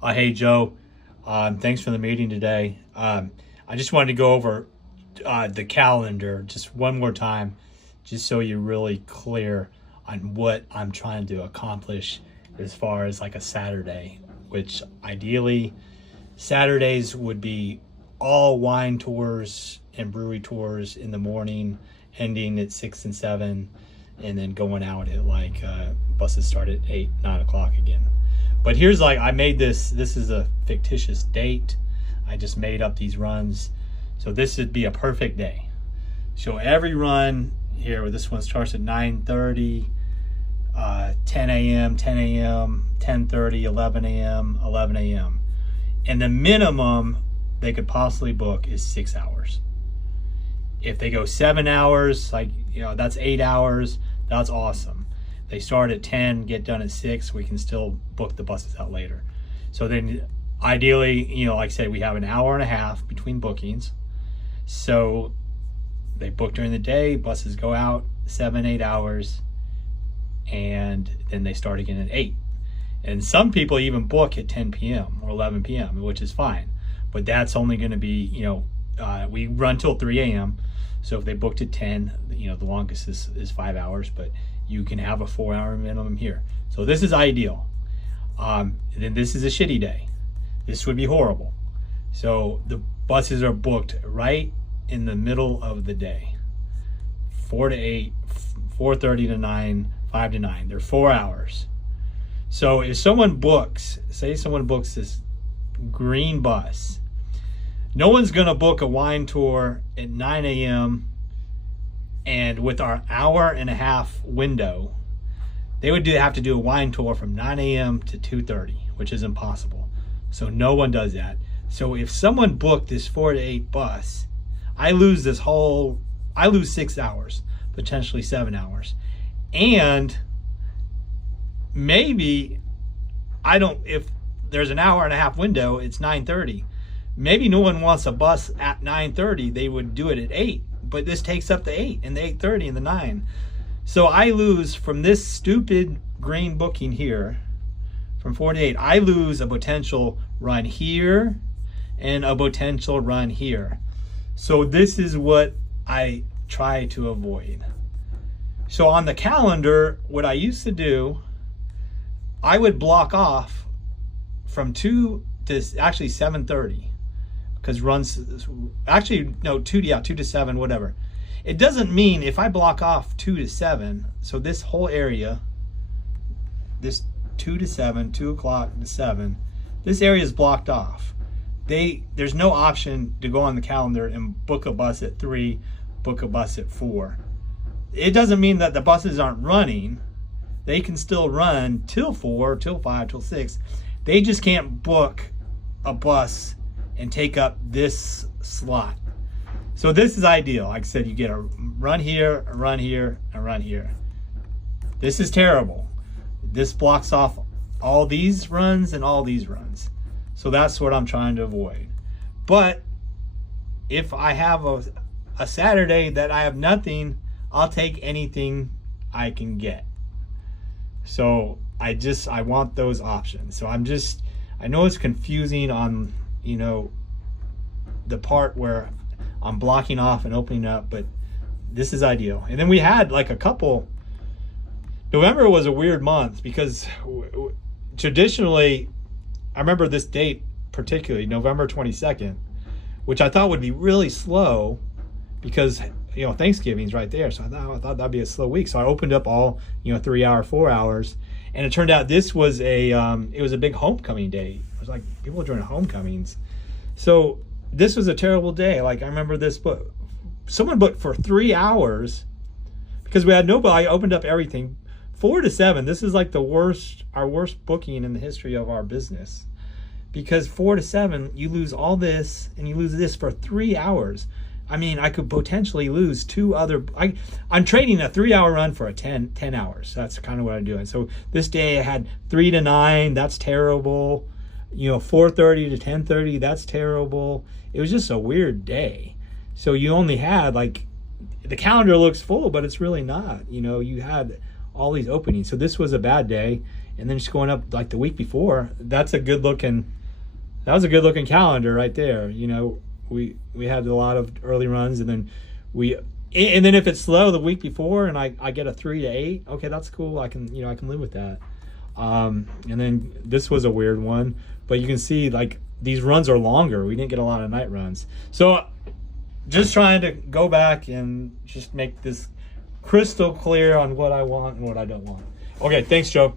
Hey, Joe. Thanks for the meeting today. I just wanted to go over the calendar just one more time, just so you're really clear on what I'm trying to accomplish as far as like a Saturday, which ideally Saturdays would be all wine tours and brewery tours in the morning, ending at 6 and 7, and then going out at like buses start at 8, 9 o'clock again. But here's like, I made this is a fictitious date. I just made up these runs. So this would be a perfect day. So every run here, this one starts at 9:30, 10 a.m., 10 a.m., 10:30, 11 a.m., 11 a.m. And the minimum they could possibly book is 6 hours. If they go 7 hours, like, that's 8 hours, that's awesome. They start at 10, get done at 6, we can still book the buses out later. So then ideally, like I said, we have an hour and a half between bookings. So they book during the day, buses go out 7, 8 hours, and then they start again at 8. And some people even book at 10 p.m. or 11 p.m., which is fine. But that's only going to be, we run till 3 a.m. So if they booked at 10, the longest is 5 hours, but you can have a 4-hour minimum here. So this is ideal. Then this is a shitty day. This would be horrible. So the buses are booked right in the middle of the day. 4 to 8, 4:30 to 9, 5 to 9. They're 4 hours. So if someone books, say someone books this green bus, no one's gonna book a wine tour at 9 a.m. and with our hour and a half window, they would have to do a wine tour from 9 a.m. to 2:30, which is impossible. So no one does that. So if someone booked this 4 to 8 bus, I lose 6 hours, potentially 7 hours. And maybe if there's an hour and a half window, it's 9:30. Maybe no one wants a bus at 9:30, they would do it at 8. But this takes up the 8 and the 8:30 and the 9. So I lose from this stupid green booking here, from 4 to 8, I lose a potential run here and a potential run here. So this is what I try to avoid. So on the calendar, what I used to do, I would block off from 2 to actually 7:30. Because runs, actually, no, 2 to 7, whatever. It doesn't mean if I block off 2 to 7, so this whole area, this 2 to 7, 2 o'clock to 7, this area is blocked off. There's no option to go on the calendar and book a bus at 3, book a bus at 4. It doesn't mean that the buses aren't running. They can still run till 4, till 5, till 6. They just can't book a bus and take up this slot. So this is ideal. Like I said, you get a run here, a run here, a run here. This is terrible. This blocks off all these runs and all these runs. So that's what I'm trying to avoid. But if I have a Saturday that I have nothing, I'll take anything I can get. So I want those options. So I know it's confusing on, the part where I'm blocking off and opening up, but this is ideal. And then we had like a couple, November was a weird month because traditionally, I remember this date particularly, November 22nd, which I thought would be really slow because, Thanksgiving's right there. So I thought that'd be a slow week. So I opened up all, 3 hour, 4 hours. And it turned out this was it was a big homecoming day. It was like people doing homecomings. So this was a terrible day. Like I remember this book. Someone booked for 3 hours because we had nobody. I opened up everything. 4 to 7. This is like our worst booking in the history of our business. Because 4 to 7, you lose all this and you lose this for 3 hours. I mean, I could potentially lose 2 other. I'm trading a 3-hour run for a 10 hours. That's kind of what I'm doing. So this day I had 3 to 9. That's terrible. 4:30 to 10:30. That's terrible. It was just a weird day. So you only had the calendar looks full, but it's really not. You had all these openings. So this was a bad day. and then just going up like the week before. That was a good looking calendar right there. You know, we had a lot of early runs, and then if it's slow the week before and I get a 3 to 8, okay, that's cool. I can live with that. And then this was a weird one, but you can see like these runs are longer. We didn't get a lot of night runs. So just trying to go back and just make this crystal clear on what I want and what I don't want. Okay, thanks, Joe.